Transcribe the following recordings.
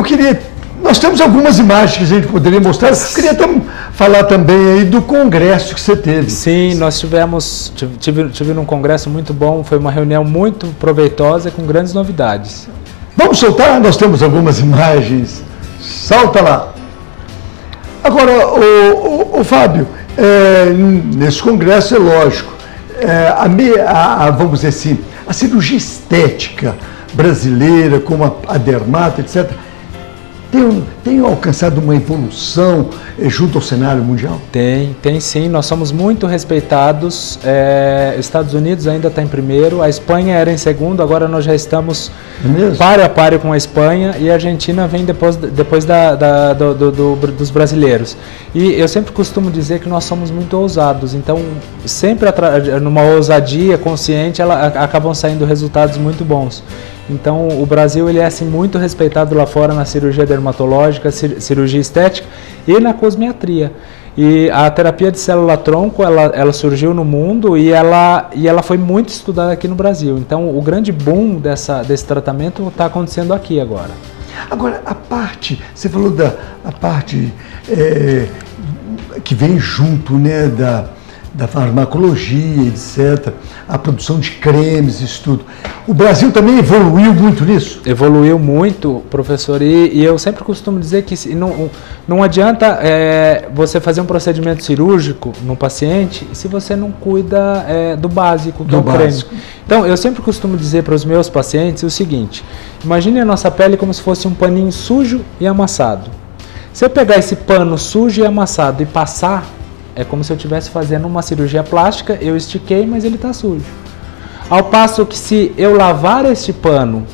eu queria... Nós temos algumas imagens que a gente poderia mostrar. Eu queria falar também aí do congresso que você teve. Sim, nós tive um congresso muito bom, foi uma reunião muito proveitosa com grandes novidades. Vamos soltar? Nós temos algumas imagens. Salta lá. Agora, o Fábio, nesse congresso é lógico, vamos dizer assim, a cirurgia estética brasileira, como a dermato, etc., tem alcançado uma evolução junto ao cenário mundial? Tem sim. Nós somos muito respeitados. Estados Unidos ainda está em primeiro, a Espanha era em segundo, agora nós já estamos páreo a páreo com a Espanha, e a Argentina vem depois dos brasileiros. E eu sempre costumo dizer que nós somos muito ousados, então sempre numa ousadia consciente acabam saindo resultados muito bons. Então, o Brasil ele é assim, muito respeitado lá fora na cirurgia dermatológica, cirurgia estética e na cosmetria. E a terapia de célula-tronco, ela surgiu no mundo e ela foi muito estudada aqui no Brasil. Então, o grande boom desse tratamento está acontecendo aqui agora. Agora, você falou da parte que vem junto, né, da farmacologia, etc., a produção de cremes, isso tudo. O Brasil também evoluiu muito nisso? Evoluiu muito, professor, e eu sempre costumo dizer que não adianta você fazer um procedimento cirúrgico no paciente se você não cuida do básico, que é o creme. Então, eu sempre costumo dizer para os meus pacientes o seguinte: imagine a nossa pele como se fosse um paninho sujo e amassado. Se eu pegar esse pano sujo e amassado e passar, é como se eu estivesse fazendo uma cirurgia plástica, eu estiquei, mas ele está sujo. Ao passo que se eu lavar este pano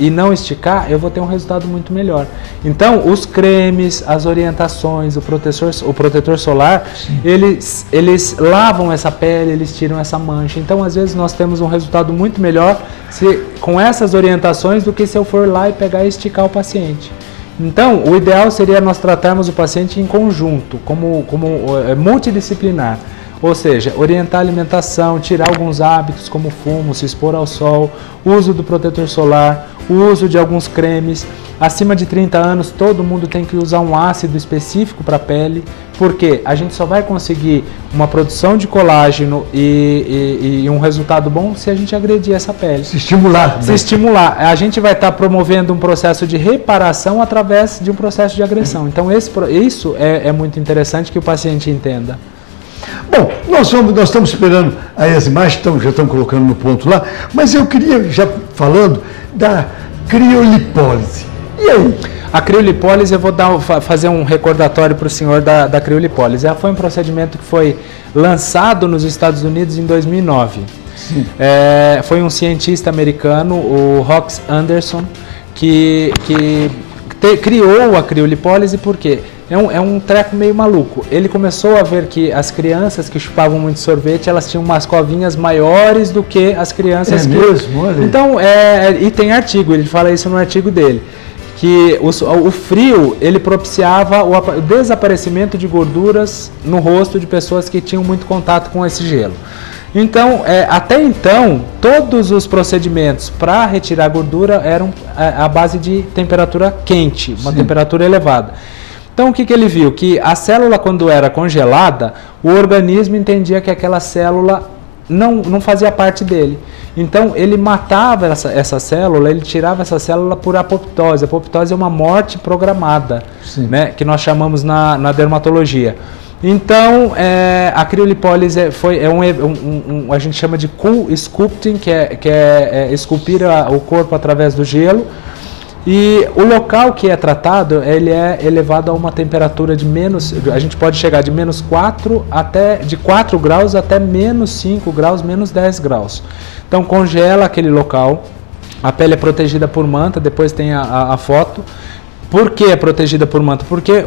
e não esticar, eu vou ter um resultado muito melhor. Então, os cremes, as orientações, o protetor solar, eles lavam essa pele, eles tiram essa mancha. Então, às vezes, nós temos um resultado muito melhor com essas orientações do que se eu for lá e pegar e esticar o paciente. Então, o ideal seria nós tratarmos o paciente em conjunto, como multidisciplinar. Ou seja, orientar a alimentação, tirar alguns hábitos como fumo, se expor ao sol, uso do protetor solar, o uso de alguns cremes. Acima de 30 anos, todo mundo tem que usar um ácido específico para a pele, porque a gente só vai conseguir uma produção de colágeno e um resultado bom se a gente agredir essa pele. Se estimular. Se estimular. A gente vai estar promovendo um processo de reparação através de um processo de agressão. Então, isso é muito interessante que o paciente entenda. Bom, nós estamos esperando aí as imagens, já estão colocando no ponto lá, mas eu queria, já falando, da criolipólise. E aí? A criolipólise, eu vou fazer um recordatório para o senhor da criolipólise. Ela foi um procedimento que foi lançado nos Estados Unidos em 2009. Foi um cientista americano, o Rox Anderson, que criou a criolipólise. Por quê? É um treco meio maluco. Ele começou a ver que as crianças que chupavam muito sorvete, elas tinham umas covinhas maiores do que as crianças mesmo? Olha. Então, e tem artigo, ele fala isso no artigo dele, que o frio, ele propiciava o desaparecimento de gorduras no rosto de pessoas que tinham muito contato com esse gelo. Então, até então, todos os procedimentos para retirar gordura eram à base de temperatura quente, uma temperatura elevada. Então, o que ele viu? Que a célula, quando era congelada, o organismo entendia que aquela célula não fazia parte dele. Então, ele matava essa célula, ele tirava essa célula por apoptose. A apoptose é uma morte programada, né, que nós chamamos na dermatologia. Então, a criolipólise a gente chama de cool sculpting, que é esculpir o corpo através do gelo. E o local que é tratado, ele é elevado a uma temperatura de a gente pode chegar de de 4 graus até menos 5 graus, menos 10 graus. Então congela aquele local, a pele é protegida por manta, depois tem a foto. Por que é protegida por manta? Porque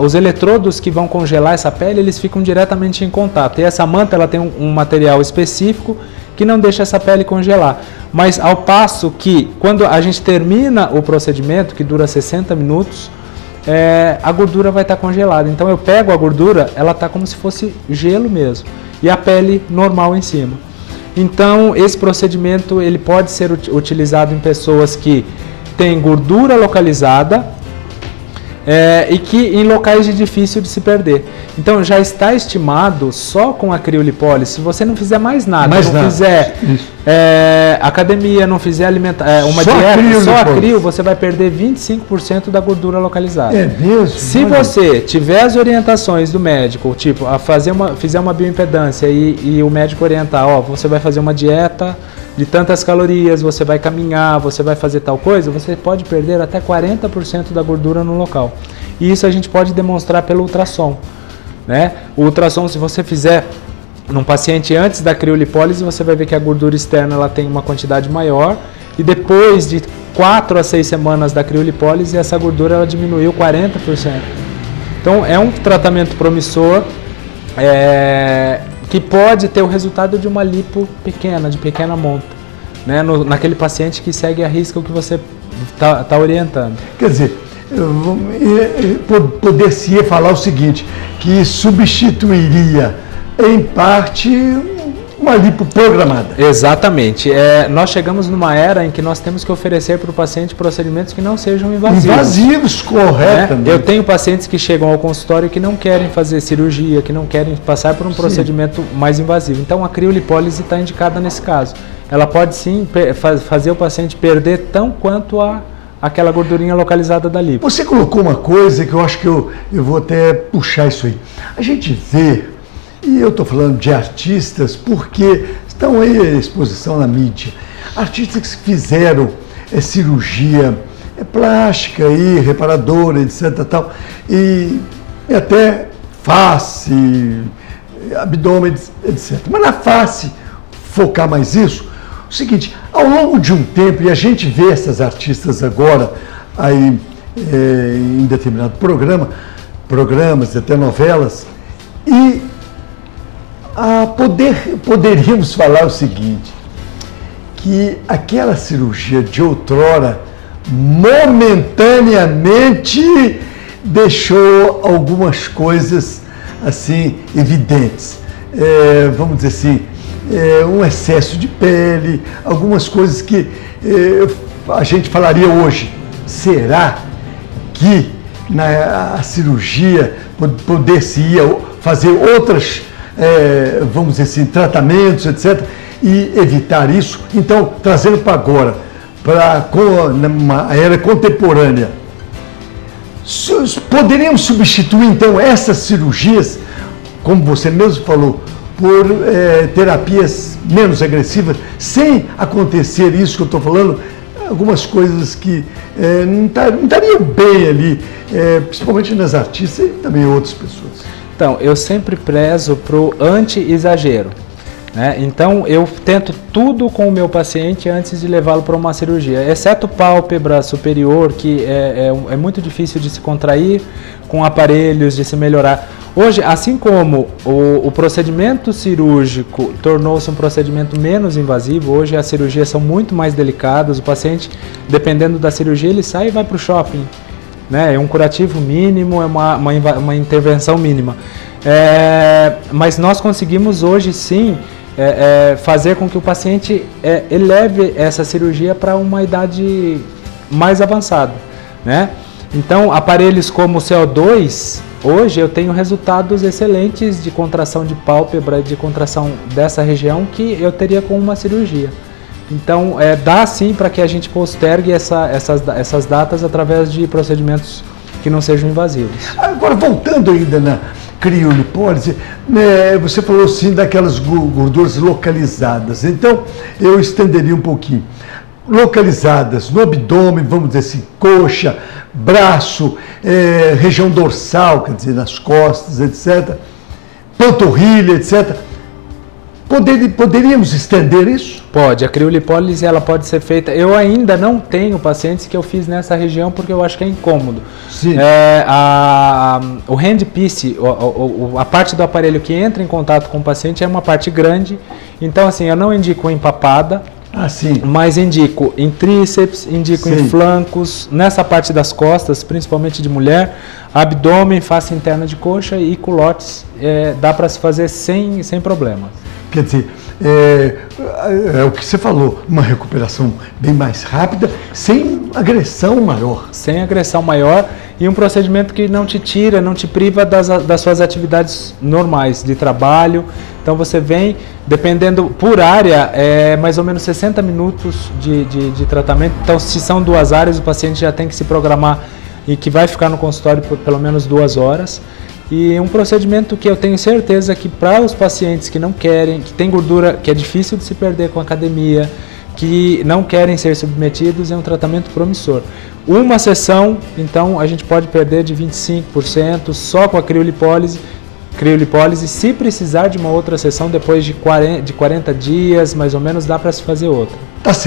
os eletrodos que vão congelar essa pele, eles ficam diretamente em contato. E essa manta, ela tem um material específico que não deixa essa pele congelar. Mas ao passo que, quando a gente termina o procedimento, que dura 60 minutos, a gordura vai estar congelada. Então eu pego a gordura, ela está como se fosse gelo mesmo, e a pele normal em cima. Então esse procedimento ele pode ser utilizado em pessoas que tem gordura localizada e que em locais de difícil de se perder. Então já está estimado só com a criolipólise, se você não fizer mais nada, fizer academia, não fizer uma dieta, só a crio, você vai perder 25% da gordura localizada. É mesmo? Se você tiver as orientações do médico, tipo, fizer uma bioimpedância e o médico orientar, ó, você vai fazer uma dieta de tantas calorias, você vai caminhar, você vai fazer tal coisa, você pode perder até 40% da gordura no local. E isso a gente pode demonstrar pelo ultrassom, né? O ultrassom, se você fizer num paciente antes da criolipólise, você vai ver que a gordura externa ela tem uma quantidade maior e depois de 4 a 6 semanas da criolipólise, essa gordura ela diminuiu 40%. Então é um tratamento promissor, que pode ter o resultado de uma lipo pequena, de pequena monta, né? Naquele paciente que segue a risca o que você está orientando. Quer dizer, poder-se falar o seguinte, que substituiria em parte uma lipo programada. Exatamente. Nós chegamos numa era em que nós temos que oferecer para o paciente procedimentos que não sejam invasivos. Invasivos, corretamente. Eu tenho pacientes que chegam ao consultório que não querem fazer cirurgia, que não querem passar por um procedimento mais invasivo. Então a criolipólise está indicada nesse caso. Ela pode sim fazer o paciente perder tão quanto aquela gordurinha localizada da lipo. Você colocou uma coisa que eu acho que eu vou até puxar isso aí. A gente vê, e eu estou falando de artistas porque estão aí à exposição na mídia, artistas que fizeram cirurgia plástica e reparadora, etc. Tal, e até face, abdômen, etc. Mas na face, focar mais isso, o seguinte, ao longo de um tempo, e a gente vê essas artistas agora aí em determinado programas, até novelas, e poderíamos falar o seguinte, que aquela cirurgia de outrora momentaneamente deixou algumas coisas assim evidentes. Vamos dizer assim, um excesso de pele, algumas coisas que a gente falaria hoje. Será que a cirurgia poder-se-ia fazer outras, vamos dizer assim, tratamentos, etc., e evitar isso? Então, trazendo para agora, para uma era contemporânea, poderíamos substituir, então, essas cirurgias, como você mesmo falou, por terapias menos agressivas, sem acontecer isso que eu estou falando, algumas coisas que não estariam bem ali, principalmente nas artistas e também em outras pessoas. Então, eu sempre prezo para o anti-exagero, né? Então, eu tento tudo com o meu paciente antes de levá-lo para uma cirurgia, exceto pálpebra superior, que é muito difícil de se contrair com aparelhos, de se melhorar. Hoje, assim como o procedimento cirúrgico tornou-se um procedimento menos invasivo, hoje as cirurgias são muito mais delicadas, o paciente, dependendo da cirurgia, ele sai e vai para o shopping, né? É um curativo mínimo, é uma intervenção mínima. Mas nós conseguimos hoje sim fazer com que o paciente eleve essa cirurgia para uma idade mais avançada, né? Então, aparelhos como o CO2, hoje eu tenho resultados excelentes de contração de pálpebra, de contração dessa região que eu teria com uma cirurgia. Então, dá sim para que a gente postergue essas datas através de procedimentos que não sejam invasivos. Agora, voltando ainda na criolipólise, você falou sim daquelas gorduras localizadas. Então, eu estenderia um pouquinho. Localizadas no abdômen, vamos dizer assim, coxa, braço, região dorsal, quer dizer, nas costas, etc., panturrilha, etc. Poderíamos estender isso? Pode. A criolipólise ela pode ser feita. Eu ainda não tenho pacientes que eu fiz nessa região porque eu acho que é incômodo. Sim. O handpiece, a parte do aparelho que entra em contato com o paciente é uma parte grande. Então, assim, eu não indico empapada. Mas indico em tríceps, indico em flancos, nessa parte das costas, principalmente de mulher, abdômen, face interna de coxa e culotes, dá para se fazer sem problema. Quer dizer, o que você falou, uma recuperação bem mais rápida, sem agressão maior. Sem agressão maior e um procedimento que não te tira, não te priva das suas atividades normais de trabalho. Então você vem, dependendo por área, mais ou menos 60 minutos de tratamento. Então se são 2 áreas, o paciente já tem que se programar e que vai ficar no consultório por pelo menos 2 horas. E um procedimento que eu tenho certeza que para os pacientes que não querem, que tem gordura, que é difícil de se perder com a academia, que não querem ser submetidos, é um tratamento promissor. Uma sessão, então, a gente pode perder de 25% só com a criolipólise. Se precisar de uma outra sessão, depois de 40 dias, mais ou menos, dá para se fazer outra. Tá certo.